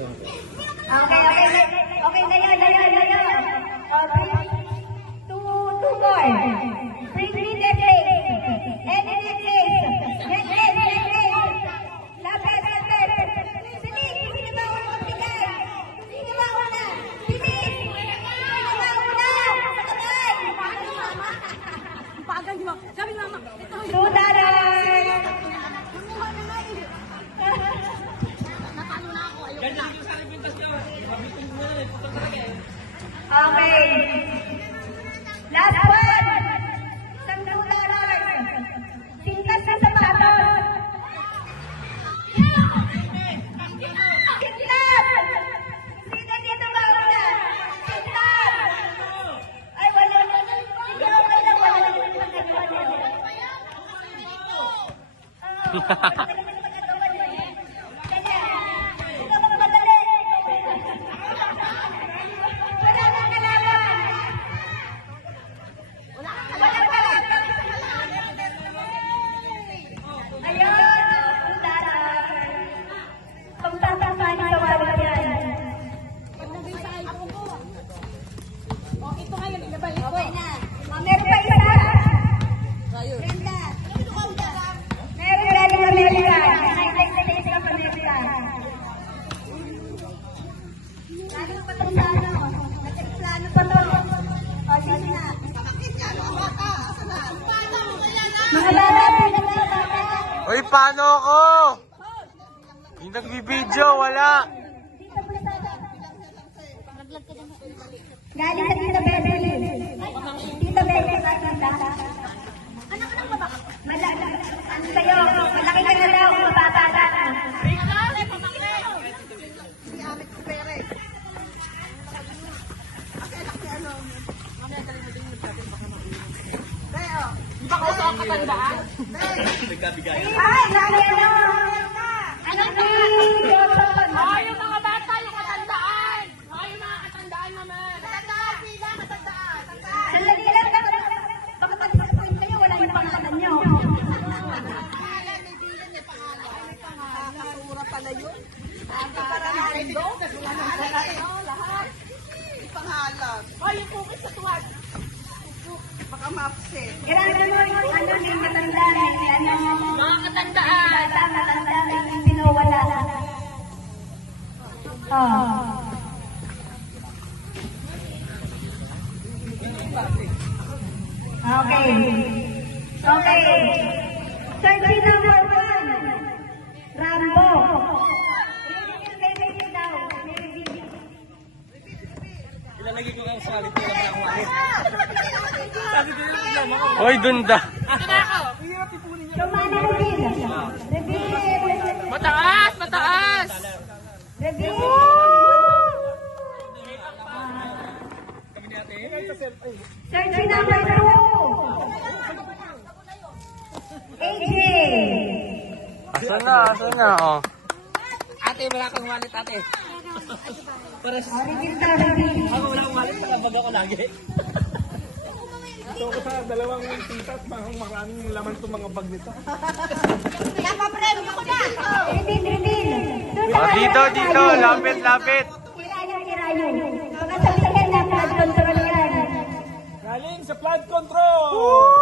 Okay, okay. Okay na yun, na yun, na yun. Two more. Bring me necklace. Any necklace. Necklace. Lapit, lapit. Bilis, hindi ba ako magbigay? Hindi ba ako na? Bilis. Hindi ba ako na? Sabay. Pagal mo. Sabi mama. $2. Okay. Last one. Isang $2. Sintas na sapatos. Sintas! Sino dito ba una? Sintas! Ay, wala. Hindi ako wala. Uy, paano ako? Yung nagbibideo, wala. Galing sa Tita Beverly. Tita Beverly, nakita? Ano sa'yo? Malaki ka na daw, mababa ka na. Ay, lagi ano? Ano ba? Yung mga bata, yung katandaan. Yung mga katandaan naman. Katandaan sila, katandaan. Sandali lang, baka mag-disappoint kayo, wala yung pangalan nyo. Nakakasura pala yun. Para natin doon. Lahat. Ipangalan. Yung cookies sa tuwad. Baka ma-upset. Kailangan mo yung ano, yung matandaan, ano, Mga katandaan. matandaan, yung pinawala. Okay. Okay. 30 number 1. Rambo. Ilalagay ko lang sa alit ko lang ako. Sabi ko lang ako. Hoy, dunda. Lumana reveal. Reveal. Mataas! Mataas! Reveal. Search number 2. AJ. Asan na? Asan na? Oh. Ate, wala kang wallet, ate. Reveal ka, reveal. Ako wala akong malit, nalabag ako lagi. So, ko sa dalawang tita at maraming laman itong mga bag nito. Napapremyo ko na. Reveal, reveal. Dito, dito. Lapit, lapit. Kirayo, kirayo. Baka sabihin na flood control yan. Galing sa flood control!